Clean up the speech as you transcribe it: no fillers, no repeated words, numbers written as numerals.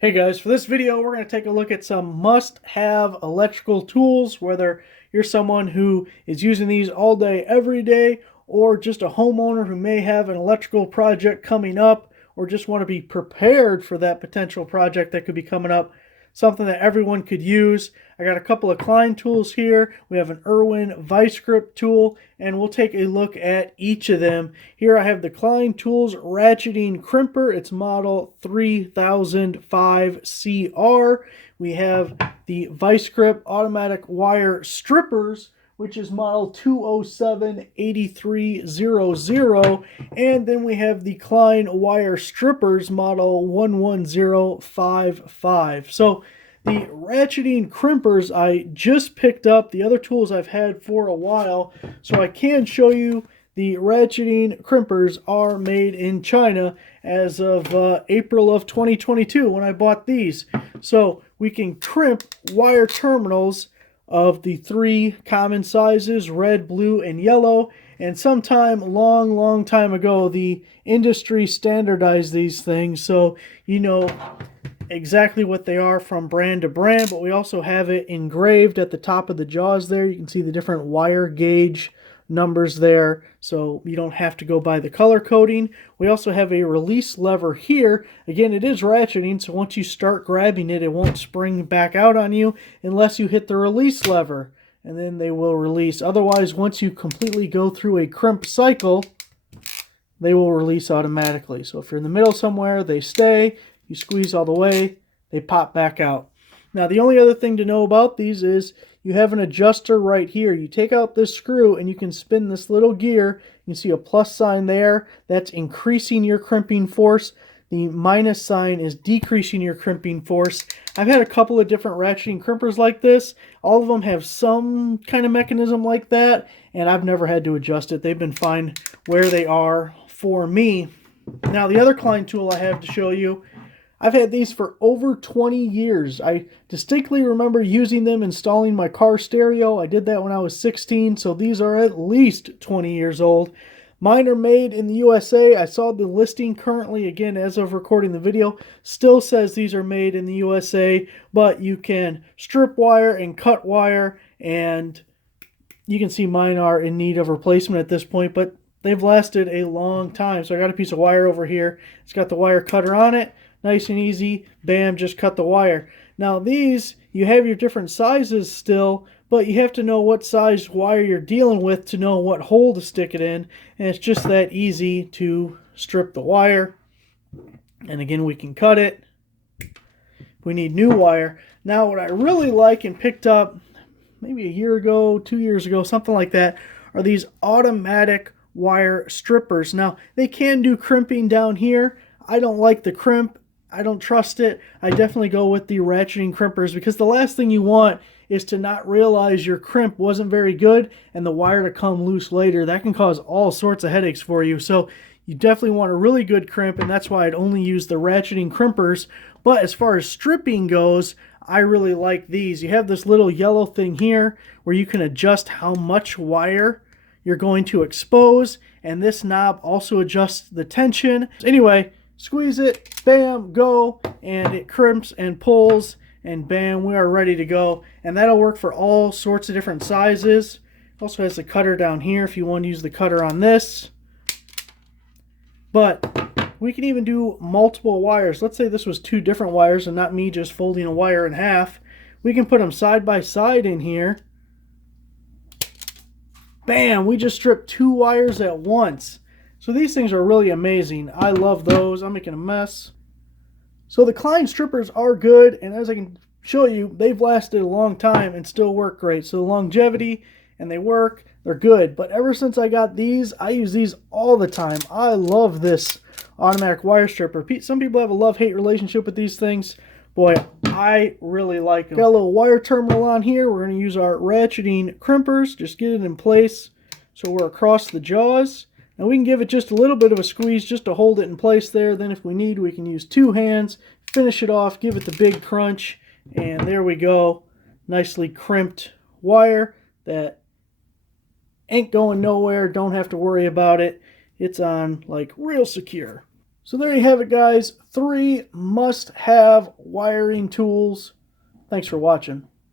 Hey guys, for this video we're going to take a look at some must-have electrical tools, whether you're someone who is using these all day every day or just a homeowner who may have an electrical project coming up or just want to be prepared for that potential project that could be coming up. Something that everyone could use. I got a couple of Klein tools here. We have an Irwin vice grip tool, and we'll take a look at each of them. Here I have the Klein Tools Ratcheting Crimper. It's model 3005CR. We have the vice grip automatic wire strippers, which is model 207-8300, and then we have the Klein wire strippers model 11055. So the ratcheting crimpers I just picked up. The other tools I've had for a while, so I can show you the ratcheting crimpers are made in China as of April of 2022 when I bought these. So we can crimp wire terminals of the three common sizes, red, blue, and yellow. And sometime long time ago, the industry standardized these things, so you know exactly what they are from brand to brand. But we also have it engraved at the top of the jaws there. You can see the different wire gauge numbers there, so you don't have to go by the color coding. We also have a release lever here. Again, it is ratcheting, so once you start grabbing it, it won't spring back out on you unless you hit the release lever, and then they will release. Otherwise, once you completely go through a crimp cycle, they will release automatically. So if you're in the middle somewhere, they stay. You squeeze all the way, they pop back out. Now, the only other thing to know about these is you have an adjuster right here. You take out this screw and you can spin this little gear. You see a plus sign there. That's increasing your crimping force. The minus sign is decreasing your crimping force. I've had a couple of different ratcheting crimpers like this. All of them have some kind of mechanism like that, and I've never had to adjust it. They've been fine where they are for me. Now, the other Klein tool I have to show you, I've had these for over 20 years. I distinctly remember using them installing my car stereo. I did that when I was 16, so these are at least 20 years old. Mine are made in the USA. I saw the listing currently, again, as of recording the video, still says these are made in the USA, but you can strip wire and cut wire, and you can see mine are in need of replacement at this point, but they've lasted a long time. So I got a piece of wire over here. It's got the wire cutter on it. Nice and easy, bam, just cut the wire. Now these, you have your different sizes still, but you have to know what size wire you're dealing with to know what hole to stick it in, and it's just that easy to strip the wire. And again, we can cut it. We need new wire. Now what I really like and picked up maybe a year ago, 2 years ago, something like that, are these automatic wire strippers. Now they can do crimping down here. I don't like the crimp. I don't trust it. I definitely go with the ratcheting crimpers, because the last thing you want is to not realize your crimp wasn't very good and the wire to come loose later. That can cause all sorts of headaches for you. So you definitely want a really good crimp, and that's why I'd only use the ratcheting crimpers. But as far as stripping goes, I really like these. You have this little yellow thing here where you can adjust how much wire you're going to expose, and this knob also adjusts the tension. Anyway, squeeze it, bam, go, and it crimps and pulls, and bam, we are ready to go. And that'll work for all sorts of different sizes. It also has a cutter down here if you want to use the cutter on this. But we can even do multiple wires. Let's say this was two different wires and not me just folding a wire in half. We can put them side by side in here. Bam, we just stripped two wires at once. So these things are really amazing. I love those. I'm making a mess. So the Klein strippers are good, and as I can show you, they've lasted a long time and still work great. So the longevity, and they work, they're good. But ever since I got these, I use these all the time. I love this automatic wire stripper. Some people have a love-hate relationship with these things. Boy, I really like them. Got a little wire terminal on here. We're going to use our ratcheting crimpers. Just get it in place so we're across the jaws. And we can give it just a little bit of a squeeze just to hold it in place there. Then if we need, we can use two hands, finish it off, give it the big crunch, and there we go. Nicely crimped wire that ain't going nowhere. Don't have to worry about it. It's on like real secure. So there you have it, guys. 3 must-have wiring tools. Thanks for watching.